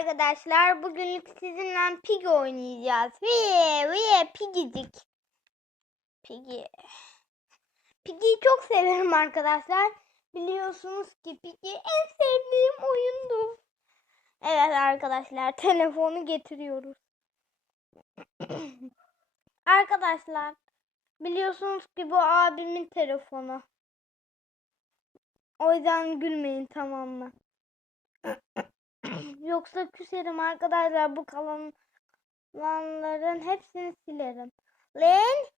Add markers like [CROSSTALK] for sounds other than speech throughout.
arkadaşlar. Bugün sizinle Pig oynayacağız. Viye viye Pigicik. Piggy. Piggy'yi çok severim arkadaşlar. Biliyorsunuz ki Piggy en sevdiğim oyundu. Evet arkadaşlar telefonu getiriyoruz. [CLEARS THROAT] arkadaşlar biliyorsunuz ki bu abimin telefonu. O yüzden gülmeyin tamam mı? [CLEARS THROAT] Yoksa küserim arkadaşlar bu kalanların hepsini silerim. Lan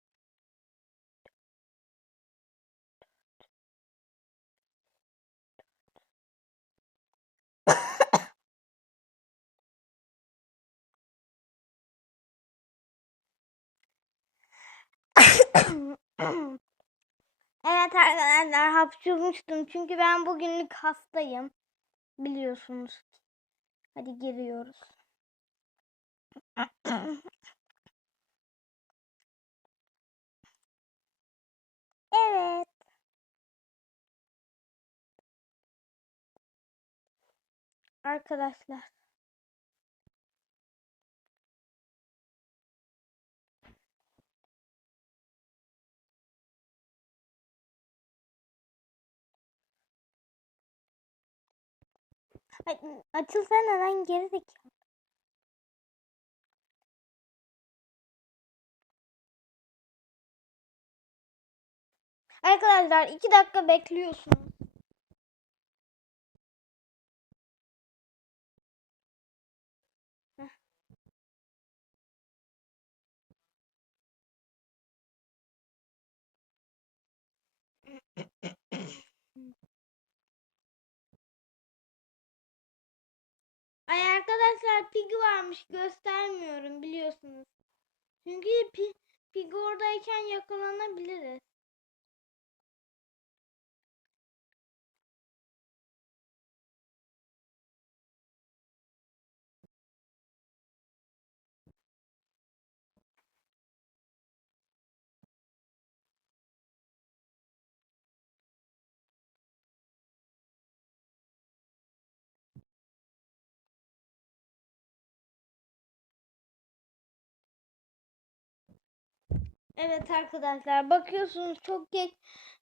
Evet arkadaşlar hapşurmuştum çünkü ben bugünlük hastayım. Biliyorsunuz. Hadi giriyoruz. Evet. Arkadaşlar. Açılsana lan geri zekalı. Arkadaşlar iki dakika bekliyorsunuz. Arkadaşlar pig varmış göstermiyorum biliyorsunuz. Çünkü pi, pig oradayken yakalanabiliriz. Evet arkadaşlar bakıyorsunuz çok geç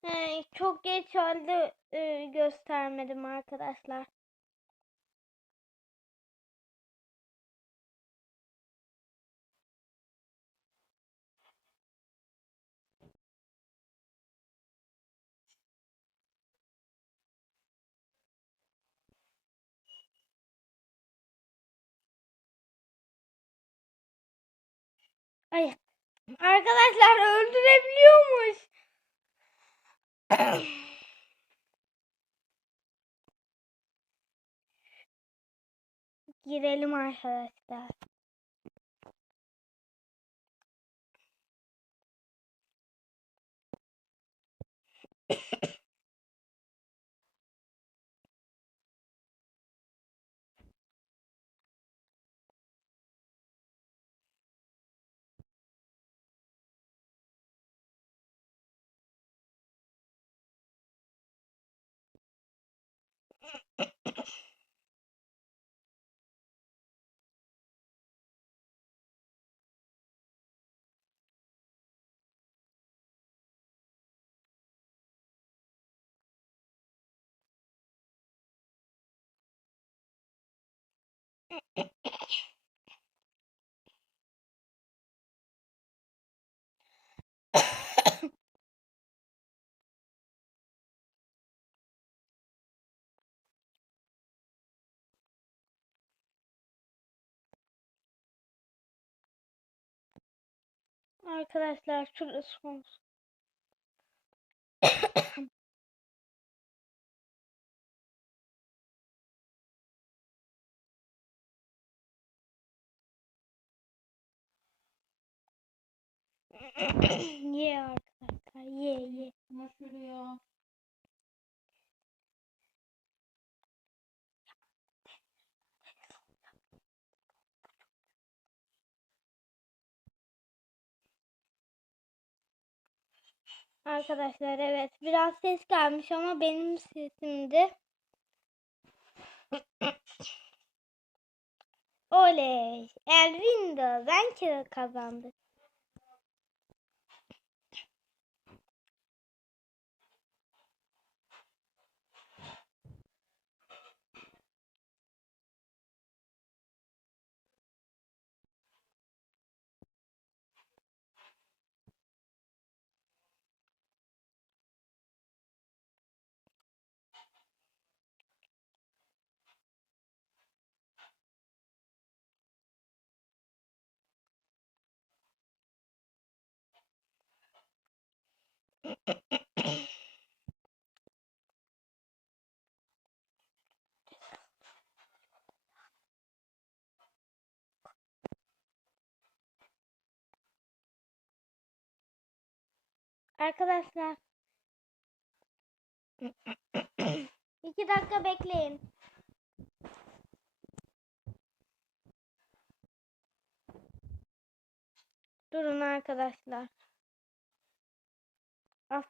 e, çok geç halde e, göstermedim arkadaşlar. Ay arkadaşlar öldürebiliyormuş. Girelim arkadaşlar. Arkadaşlar şurası olsun. [COUGHS] ye arkadaşlar ye ye. Ama şöyle ya. Arkadaşlar evet biraz ses gelmiş ama benim sesimdi. Oley. Elvin de Venture kazandı. Arkadaşlar. [COUGHS] İki dakika bekleyin. Durun arkadaşlar. Aff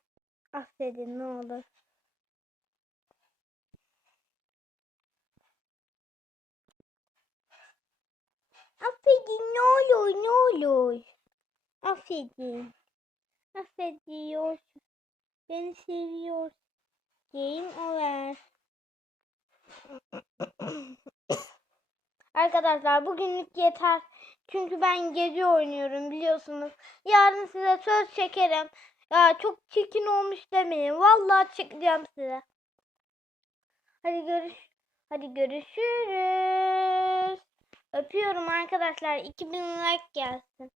affedin ne olur. Affedin ne olur ne olur. Affedin. Affediyorsun. Beni seviyorsun. Game over. [COUGHS] Arkadaşlar bugünlük yeter. Çünkü ben gece oynuyorum biliyorsunuz. Yarın size söz çekerim. Ya çok çirkin olmuş demeyin. Vallahi çıkacağım size. Hadi görüş. Hadi görüşürüz. Öpüyorum arkadaşlar. 2000 like gelsin.